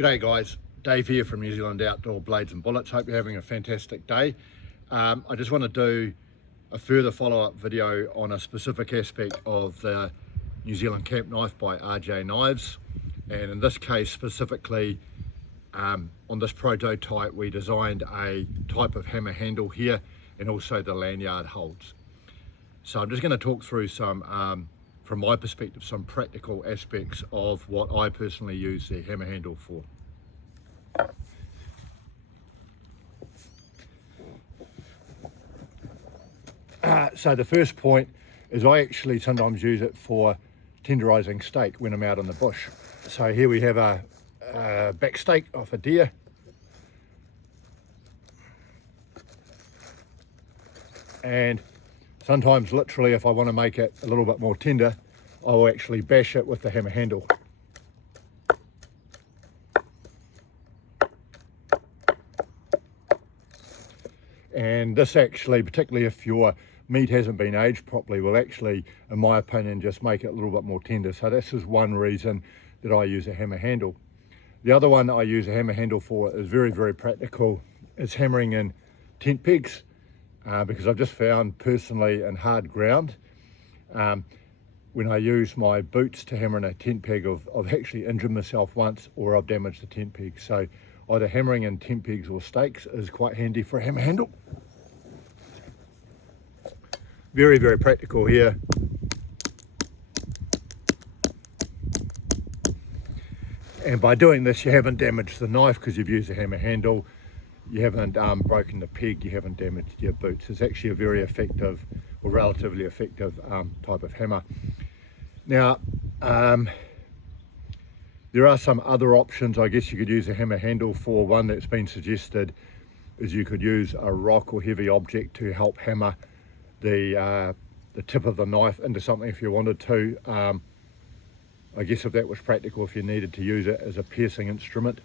G'day guys, Dave here from New Zealand Outdoor Blades and Bullets. Hope you're having a fantastic day. I just want to do a further follow-up video on a specific aspect of the New Zealand Camp Knife by R.J Knives, and in this case specifically on this prototype we designed a type of hammer handle here and also the Landyard holds. So I'm just going to talk through some from my perspective, some practical aspects of what I personally use the hammer handle for. So the first point is I actually sometimes use it for tenderizing steak when I'm out in the bush. So here we have a back steak off a deer. And sometimes literally if I want to make it a little bit more tender, I will actually bash it with the hammer handle. And this actually, particularly if your meat hasn't been aged properly, will actually, in my opinion, just make it a little bit more tender. So this is one reason that I use a hammer handle. The other one that I use a hammer handle for is very, very practical. It's hammering in tent pegs. Because I've just found personally in hard ground, when I use my boots to hammer in a tent peg, I've actually injured myself once or I've damaged the tent peg. So either hammering in tent pegs or stakes is quite handy for a hammer handle. Very, very practical here. And by doing this you haven't damaged the knife because you've used a hammer handle. You haven't broken the peg, you haven't damaged your boots. It's actually a very effective, or relatively effective type of hammer. Now, there are some other options I guess you could use a hammer handle for. One that's been suggested is you could use a rock or heavy object to help hammer the tip of the knife into something if you wanted to. I guess if that was practical, if you needed to use it as a piercing instrument.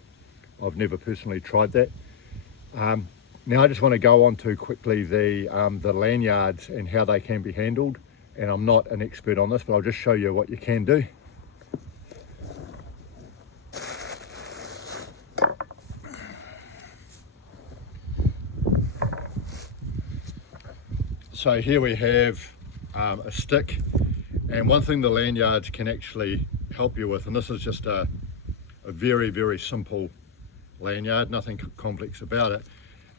I've never personally tried that. Now I just want to go on to quickly the lanyards and how they can be handled, and I'm not an expert on this, but I'll just show you what you can do. So here we have a stick, and one thing the lanyards can actually help you with, and this is just a very, very simple lanyard, nothing complex about it,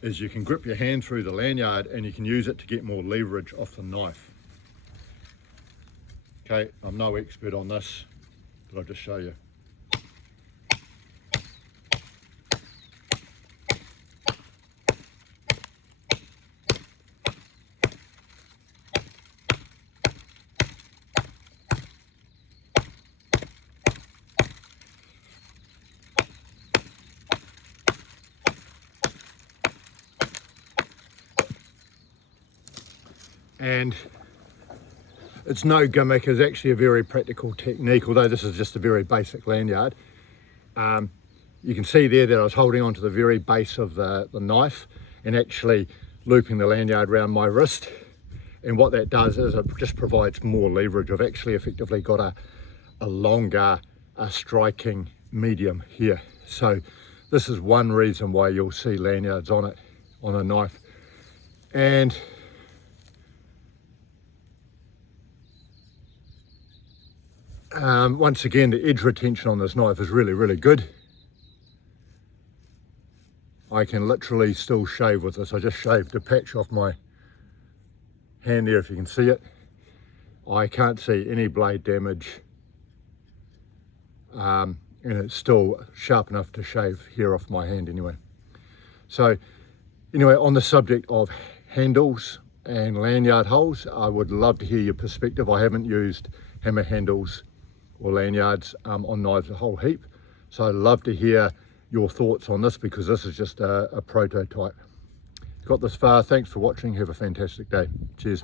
is you can grip your hand through the lanyard and you can use it to get more leverage off the knife. Okay, I'm no expert on this, but I'll just show you. And it's no gimmick, it's actually a very practical technique, although this is just a very basic lanyard. You can see there that I was holding on to the very base of the knife and actually looping the lanyard around my wrist, and what that does is it just provides more leverage. I've actually effectively got a longer striking medium here. So this is one reason why you'll see lanyards on it, on a knife. And once again, the edge retention on this knife is really, really good. I can literally still shave with this. I just shaved a patch off my hand there, if you can see it. I can't see any blade damage, and it's still sharp enough to shave hair off my hand anyway. So anyway, on the subject of handles and lanyard holes, I would love to hear your perspective. I haven't used hammer handles or lanyards on knives a whole heap, so I'd love to hear your thoughts on this, because this is just a prototype. Got this far, thanks for watching, have a fantastic day, cheers.